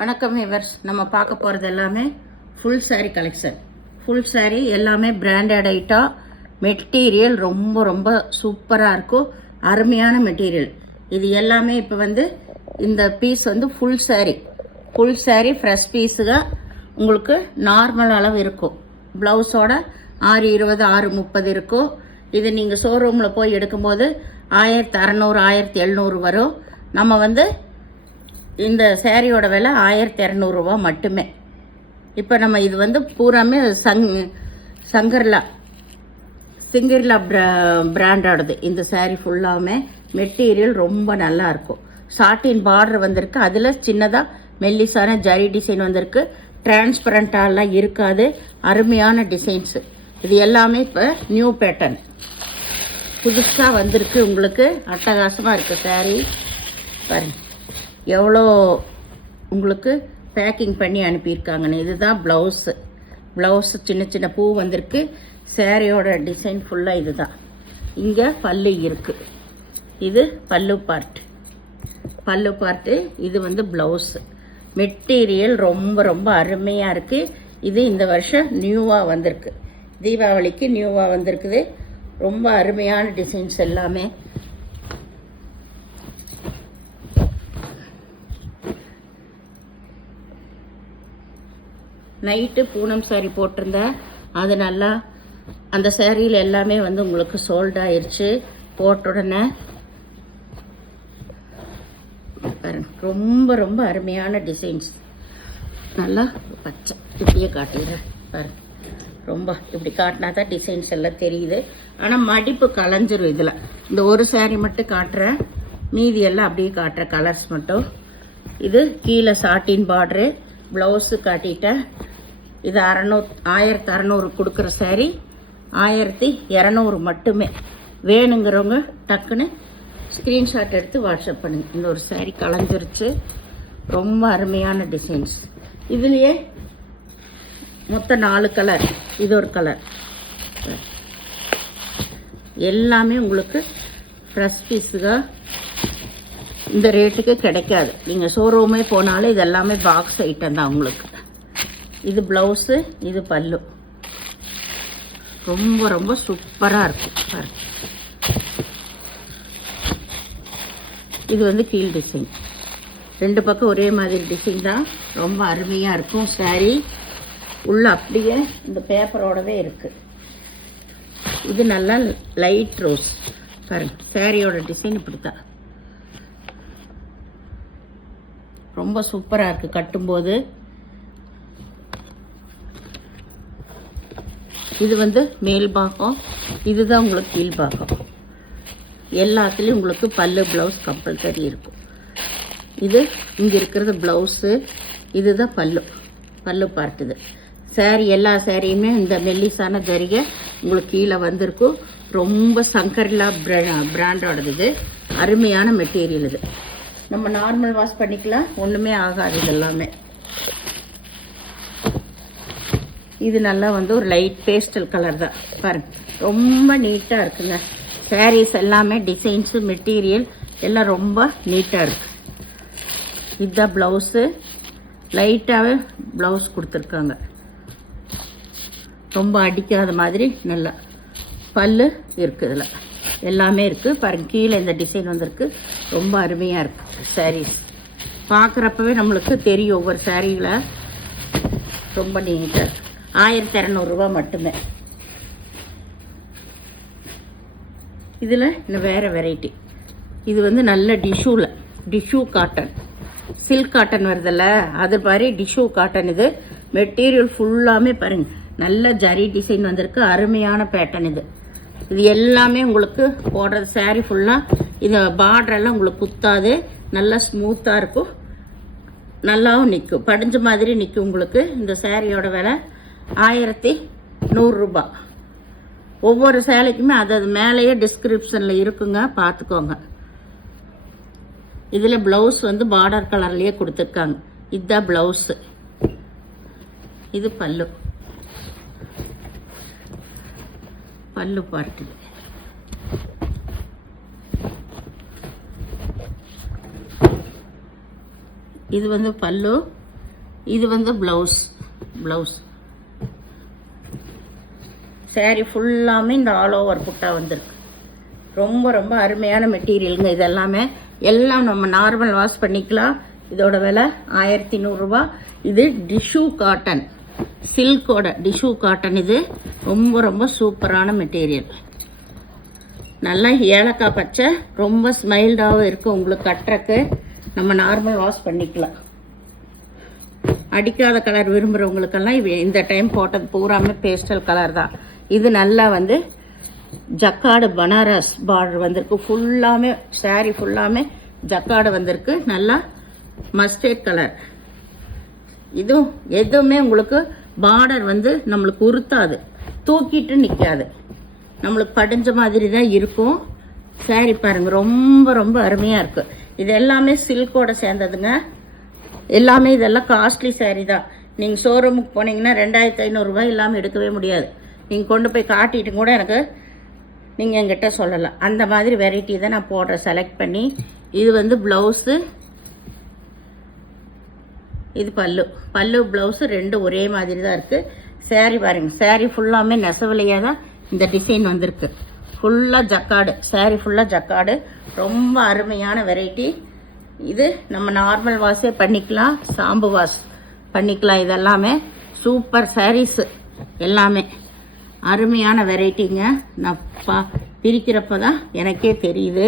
வணக்கம் விவர்ஸ். நம்ம பார்க்க போகிறது எல்லாமே full sari collection. Full sari எல்லாமே பிராண்டட் ஐட்டம். மெட்டீரியல் ரொம்ப ரொம்ப சூப்பராக இருக்கும். அருமையான மெட்டீரியல். இது எல்லாமே இப்போ இந்த பீஸ் ஃபுல் சாரீ ஃப்ரெஷ் பீஸுங்க. உங்களுக்கு நார்மல் அளவு இருக்கும். ப்ளவுஸோட 620 630 இருக்கும். இது நீங்கள் ஷோரூமில் போய் எடுக்கும்போது 1600 1700 வரும். நம்ம இந்த சேரீயோட விலை 1200 ரூபா மட்டுமே. இப்போ நம்ம இது பூராமே சிங்கர்லா பிராண்டோடது. இந்த சேரீ ஃபுல்லாமே மெட்டீரியல் ரொம்ப நல்லா இருக்கும். சாட்டின் பார்டர் வந்திருக்கு. அதில் சின்னதாக மெல்லிசான ஜரி டிசைன் வந்திருக்கு. டிரான்ஸ்பரண்டாலாம் இருக்காது. அருமையான டிசைன்ஸு. இது எல்லாமே இப்போ நியூ பேட்டர்ன் புதுசாக வந்திருக்கு. உங்களுக்கு அட்டகாசமாக இருக்குது சேரீ. பாருங்க எவ்வளோ உங்களுக்கு பேக்கிங் பண்ணி அனுப்பியிருக்காங்கன்னு. இதுதான் ப்ளவுஸு சின்ன சின்ன பூ வந்திருக்கு. சேரீயோட டிசைன் ஃபுல்லாக இதுதான். இங்கே பல்லு இருக்குது. இது பல்லு பார்ட்டு. இது ப்ளவுஸு. மெட்டீரியல் ரொம்ப ரொம்ப அருமையாக இருக்குது. இது இந்த வருஷம் நியூவாக வந்திருக்கு. தீபாவளிக்கு நியூவாக வந்திருக்குது. ரொம்ப அருமையான டிசைன்ஸ் எல்லாமே. நைட்டு பூனம் சாரீ போட்டிருந்தேன். அது நல்லா அந்த சேரீயில் எல்லாமே உங்களுக்கு சோல்ட் ஆயிடுச்சு. போட்ட உடனே பாருங்க ரொம்ப ரொம்ப அருமையான டிசைன்ஸ். நல்லா பச்சை இப்படியே காட்டிடுறேன் பாருங்க. ரொம்ப இப்படி காட்டினா தான் டிசைன்ஸ் எல்லாம் தெரியுது. ஆனால் மடிப்பு கலைஞ்சிரும். இதில் இந்த ஒரு சேரீ மட்டும் காட்டுறேன். மீதி எல்லாம் அப்படியே காட்டுறேன் கலர்ஸ் மட்டும். இது கீழே சாட்டின் பார்டரு. ப்ளவுஸு காட்டிட்டேன். இது 1600 கொடுக்குற சாரீ 1200 மட்டுமே. வேணுங்கிறவங்க டக்குன்னு ஸ்க்ரீன்ஷாட் எடுத்து வாட்ஸ்அப் பண்ணுங்க. இந்த ஒரு சாரீ கலைஞ்சிருச்சு. ரொம்ப அருமையான டிசைன்ஸ். இதுலேயே மொத்தம் 4 கலர். இது ஒரு கலர். எல்லாமே உங்களுக்கு ஃப்ரெஷ் பீஸுగా இந்த ரேட்டுக்கு கிடைக்காது. நீங்கள் ஷோரூமே போனாலும் இது எல்லாமே பாக்ஸ் ஐட்டம் தான் உங்களுக்கு. இது ப்ளவுஸு, இது பல்லு. ரொம்ப ரொம்ப சூப்பராக இருக்கும் பாருங்க. இது கீழ் டிசைன். 2 பக்கம் ஒரே மாதிரி டிசைன் தான். ரொம்ப அருமையாக இருக்கும் சாரீ. உள்ள அப்படியே இந்த பேப்பரோடவே இருக்குது. இது நல்லா லைட் ரோஸ் பாருங்க. சாரியோட டிசைன் இப்படி தான். ரொம்ப சூப்பராக இருக்குது கட்டும்போது. இது மேல் பாகம். இதுதான் உங்களுக்கு கீழ் பாகம். எல்லாத்துலேயும் உங்களுக்கு பல்லு ப்ளவுஸ் கம்பல்சரி இருக்கும். இது இங்கே இருக்கிறது ப்ளவுஸு. இதுதான் பல்லு பார்ட். இது சாரீ எல்லா சாரியுமே இந்த மெல்லிசான ஜரிகை உங்களுக்கு கீழே வந்திருக்கும். ரொம்ப சங்கர்லா பிராண்டோடது. இது அருமையான மெட்டீரியல். இது நம்ம நார்மல் வாஷ் பண்ணிக்கலாம். ஒன்றுமே ஆகாது. இது எல்லாமே இது நல்லா ஒரு லைட் பேஸ்டல் கலர் தான் பாருங்க. ரொம்ப நீட்டாக இருக்குங்க. சாரீஸ் எல்லாமே டிசைன்ஸு மெட்டீரியல் எல்லாம் ரொம்ப நீட்டாக இருக்குது. இதுதான் ப்ளவுஸு. லைட்டாகவே ப்ளவுஸ் கொடுத்துருக்காங்க. ரொம்ப அடிக்காத மாதிரி நல்லா பல்லு இருக்குது. இதில் எல்லாமே இருக்குது பாருங்க. கீழே இந்த டிசைன் வந்திருக்கு. ரொம்ப அருமையாக இருக்குது சாரீஸ். பார்க்குறப்பவே நம்மளுக்கு தெரியும் ஒவ்வொரு சாரீகளை. ரொம்ப நீட்டாக இருக்குது. 1200 ரூபா மட்டுமே. இதில் இன்னும் வேறு வெரைட்டி. இது நல்ல டிஷ்யூ காட்டன். சில்க் காட்டன் வருதில்ல, அது மாதிரி டிஷ்யூ காட்டன். இது மெட்டீரியல் ஃபுல்லாமே பாருங்கள். நல்ல ஜரி டிசைன் வந்திருக்கு. அருமையான பேட்டர்ன். இது எல்லாமே உங்களுக்கு போடுறது சாரீ ஃபுல்லாக. இந்த பார்டரெல்லாம் உங்களுக்கு குத்தாது. நல்லா ஸ்மூத்தாக இருக்கும். நல்லாவும் நிற்கும். படிஞ்ச மாதிரி நிற்கும் உங்களுக்கு. இந்த சாரியோட விலை 1100 ரூபா. ஒவ்வொரு சேலைக்குமே அது மேலேயே டிஸ்கிரிப்ஷனில் இருக்குங்க, பார்த்துக்கோங்க. இதில் ப்ளவுஸ் பார்டர் கலர்லேயே கொடுத்துருக்காங்க. இதுதான் ப்ளவுஸு. இது பல்லு பார்ட்டு. இது பல்லு. இது வந்து ப்ளவுஸ் சாரீ ஃபுல்லாமே இந்த ஆல் ஓவர் புட்டா வந்திருக்கு. ரொம்ப ரொம்ப அருமையான மெட்டீரியலுங்க. இதெல்லாமே எல்லாம் நம்ம நார்மல் வாஷ் பண்ணிக்கலாம். இதோட விலை 1100 ரூபா. இது டிஷ்யூ காட்டன், சில்கோட டிஷ்யூ காட்டன். இது ரொம்ப ரொம்ப சூப்பரான மெட்டீரியல். நல்லா ஏலக்காய் பச்சை, ரொம்ப ஸ்மைல்டாகவும் இருக்குது. உங்களுக்கு கட்டுறக்கு நம்ம நார்மல் வாஷ் பண்ணிக்கலாம். அடிக்காத கலர் விரும்புகிறவங்களுக்கெல்லாம் இந்த டைம் போட்டது பூராமே பேஸ்டல் கலர் தான். இது நல்லா வந்து ஜக்காடு பனாரஸ் பார்டர் வந்திருக்கு. ஃபுல்லாமே சாரீ ஃபுல்லாமே ஜக்காடு வந்திருக்கு. நல்லா மஸ்டர்ட் கலர். இதுவும் எதுவுமே உங்களுக்கு பார்டர் வந்து நம்மளுக்கு உறுத்தாது, தூக்கிட்டு நிற்காது, நம்மளுக்கு படிஞ்ச மாதிரி தான் இருக்கும். சாரீ பாருங்கள், ரொம்ப ரொம்ப அருமையாக இருக்குது. இது எல்லாமே சில்கோட சேர்ந்ததுங்க. எல்லாமே இதெல்லாம் காஸ்ட்லி சாரீ தான். நீங்கள் ஷோரூமுக்கு போனீங்கன்னா 2500 ரூபாய் இல்லாமல் எடுக்கவே முடியாது. நீங்கள் கொண்டு போய் காட்டிட்டு கூட எனக்கு நீங்கள் என்கிட்ட சொல்லலாம். அந்த மாதிரி வெரைட்டி தான் நான் போடுறேன் செலக்ட் பண்ணி. இது வந்து ப்ளவுஸு, இது பல்லு ப்ளவுஸு ரெண்டும் ஒரே மாதிரி தான் இருக்குது. சாரீ பாருங்கள், சாரீ ஃபுல்லாமே நெசவுலையாக தான் இந்த டிசைன் வந்திருக்கு. ஃபுல்லாக ஜக்காடு, சாரீ ஃபுல்லாக ஜக்காடு. ரொம்ப அருமையான வெரைட்டி. இது நம்ம நார்மல் வாஷே பண்ணிக்கலாம், சாம்பு வாஷ் பண்ணிக்கலாம். இதெல்லாமே சூப்பர் சாரீஸு, எல்லாமே அருமையான வெரைட்டிங்க. நான் பிரிக்கிறப்ப தான் எனக்கே தெரியுது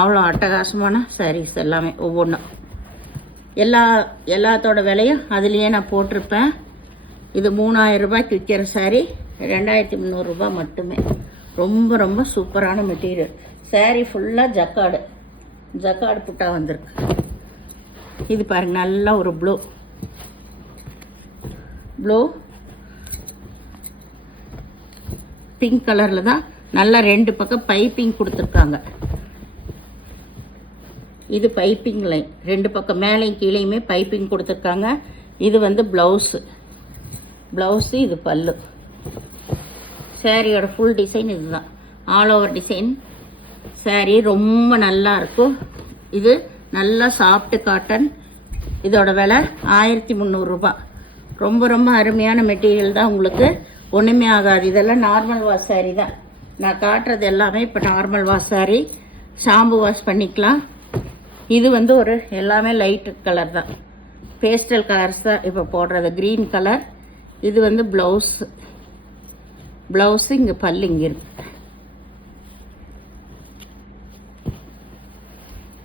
அவ்வளோ அட்டகாசமான சாரீஸ் எல்லாமே. ஒவ்வொன்றும் எல்லாத்தோட விலையும் அதுலேயே நான் போட்டிருப்பேன். இது 3000 ரூபாய்க்கு விற்கிற சாரீ 2300 ரூபாய் மட்டுமே. ரொம்ப ரொம்ப சூப்பரான மெட்டீரியல். சாரீ ஃபுல்லாக ஜக்காடு புட்டா வந்திருக்கு. இது பாருங்க, நல்லா ஒரு ப்ளூ பிங்க் கலரில் தான் நல்லா 2 பக்கம் பைப்பிங் கொடுத்துருக்காங்க. இது பைப்பிங் லைன், 2 பக்கம் மேலேயும் கீழேயுமே பைப்பிங் கொடுத்துருக்காங்க. இது வந்து ப்ளவுஸு, இது பல்லு. சாரியோட ஃபுல் டிசைன் இதுதான், ஆல் ஓவர் டிசைன். சாரீ ரொம்ப நல்லா இருக்கும். இது நல்லா சாஃப்ட் காட்டன். இதோட விலை 1300 ரூபாய். ரொம்ப ரொம்ப அருமையான மெட்டீரியல் தான். உங்களுக்கு ஒன்றுமே ஆகாது. இதெல்லாம் நார்மல் வாஷ் சாரீ தான். நான் காட்டுறது எல்லாமே இப்போ normal wash sari, shampoo wash பண்ணிக்கலாம். இது வந்து ஒரு எல்லாமே லைட் கலர் தான், பேஸ்டல் கலர்ஸ் தான் இப்போ போடுறது. Green colour. இது வந்து ப்ளவுஸு, இங்கே பல்லு இங்கே இருக்கு.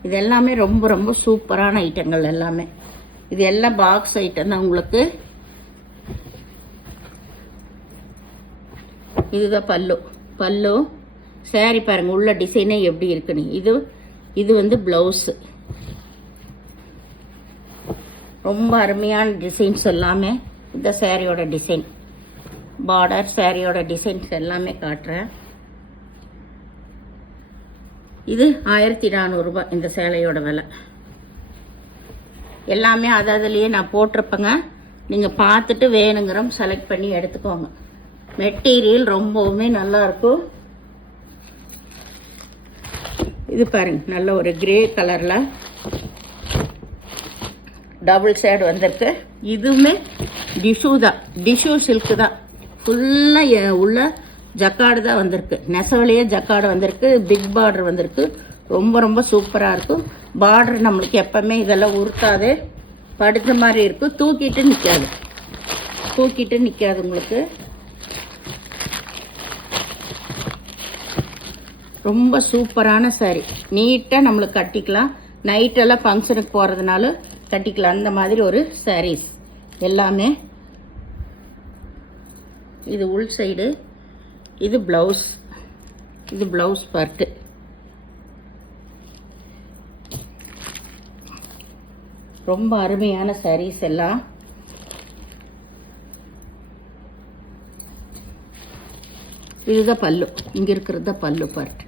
இது எல்லாமே ரொம்ப ரொம்ப சூப்பரான ஐட்டங்கள் எல்லாமே. இது எல்லாம் பாக்ஸ் ஐட்டம் தான் உங்களுக்கு. இதுதான் பல்லு. சாரீ பாருங்கள், உள்ள டிசைனே எப்படி இருக்குன்னு. இது வந்து ப்ளவுஸு. ரொம்ப அருமையான டிசைன்ஸ் எல்லாமே. இந்த சாரியோட டிசைன், பார்டர், சாரியோட டிசைன்ஸ் எல்லாமே காட்டுறேன். இது 1400 ரூபாய் இந்த சேலையோட விலை. எல்லாமே அதுலேயே நான் போட்டிருப்பேங்க. நீங்கள் பார்த்துட்டு வேணுங்கிறோம் செலக்ட் பண்ணி எடுத்துக்கோங்க. மெட்டீரியல் ரொம்பவுமே நல்லாயிருக்கும். இது பாருங்க, நல்ல ஒரு கிரே கலரில் டபுள் ஷேட் வந்திருக்கு. இதுவுமே டிஷ்யூ சில்க்கு தான். ஃபுல்லாக உள்ள ஜக்காடு தான் வந்திருக்கு. நெசவுலையே ஜக்காடு வந்திருக்கு. பிக் பார்டர் வந்திருக்கு. ரொம்ப ரொம்ப சூப்பராக இருக்கும். பார்டர் நம்மளுக்கு எப்போவுமே இதெல்லாம் உருக்காது, படுத்த மாதிரி இருக்கும். தூக்கிட்டு நிற்காது உங்களுக்கு. ரொம்ப சூப்பரான சாரீ. நீட்டாக நம்மளுக்கு கட்டிக்கலாம். நைட்டெல்லாம் ஃபங்க்ஷனுக்கு போகிறதுனால கட்டிக்கலாம். அந்த மாதிரி ஒரு சாரீஸ் எல்லாமே. இது உள் சைடு, இது ப்ளவுஸ் பார்ட்டு. ரொம்ப அருமையான சாரீஸ் எல்லாம். இதுதான் பல்லு, இங்கே இருக்கிறது தான் பல்லு பார்ட்.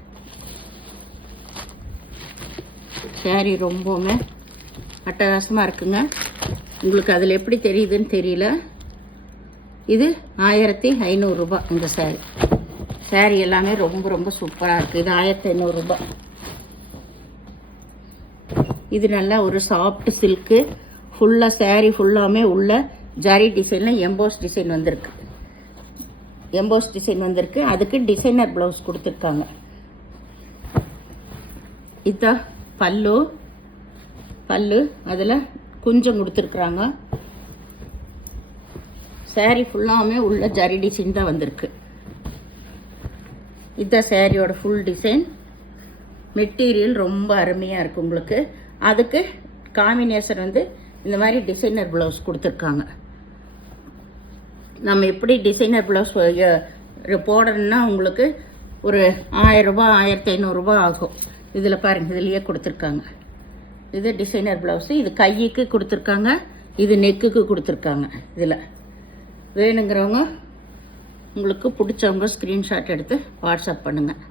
சாரீ ரொம்பவுமே அட்டகாசமாக இருக்குங்க. உங்களுக்கு அதில் எப்படி தெரியுதுன்னு தெரியல. இது 1500 ரூபாய் இந்த சாரீ எல்லாமே ரொம்ப ரொம்ப சூப்பராக இருக்குது. இது 1500 ரூபாய். இது நல்லா ஒரு சாஃப்ட் சில்க்கு, ஃபுல்லாக saree ஃபுல்லாமே உள்ள ஜரி டிசைனில் எம்போஸ் டிசைன் வந்திருக்கு. எம்போஸ் டிசைன் வந்திருக்கு. அதுக்கு டிசைனர் ப்ளவுஸ் கொடுத்துருக்காங்க. இதுதான் பல்லு அதில் குஞ்சம் கொடுத்துருக்குறாங்க. saree ஃபுல்லாமே உள்ள ஜரி டிசைன் தான் வந்திருக்கு. இதுதான் சாரியோட ஃபுல் டிசைன். மெட்டீரியல் ரொம்ப அருமையாக இருக்குது உங்களுக்கு. அதுக்கு காம்பினேஷன் வந்து இந்த மாதிரி டிசைனர் ப்ளவுஸ் கொடுத்துருக்காங்க. நம்ம எப்படி டிசைனர் ப்ளவுஸ் போடணும்னா உங்களுக்கு ஒரு 1000 ரூபாய் 1500 ரூபாய் ஆகும். இதில் பாருங்கள், இதுலேயே கொடுத்துருக்காங்க. இது டிசைனர் ப்ளவுஸு. இது கைக்கு கொடுத்துருக்காங்க, இது நெக்குக்கு கொடுத்துருக்காங்க. இதில் வேணுங்கிறவங்க உங்களுக்கு பிடிச்சவங்க ஸ்க்ரீன்ஷாட் எடுத்து வாட்ஸ்அப் பண்ணுங்கள்.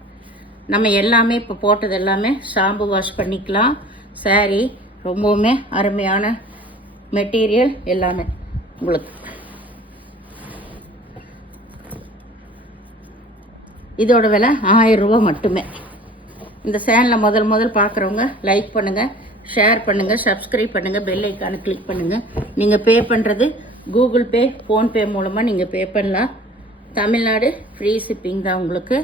நம்ம எல்லாமே இப்போ போட்டது எல்லாமே ஷாம்பு வாஷ் பண்ணிக்கலாம். saree ரொம்பவுமே அருமையான மெட்டீரியல் எல்லாமே உங்களுக்கு. இதோட விலை 1000 ரூபா மட்டுமே. இந்த சேனலை முதல் பார்க்குறவங்க லைக் பண்ணுங்கள், ஷேர் பண்ணுங்கள், சப்ஸ்கிரைப் பண்ணுங்கள், பெல் ஐக்கானை கிளிக் பண்ணுங்கள். நீங்கள் பே பண்ணுறது கூகுள் பே, ஃபோன்பே மூலமாக நீங்கள் பே பண்ணலாம். தமிழ்நாடு ஃப்ரீ ஷிப்பிங் தான் உங்களுக்கு.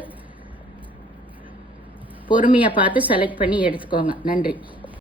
பொறுமையாக பார்த்து செலக்ட் பண்ணி எடுத்துக்கோங்க. நன்றி.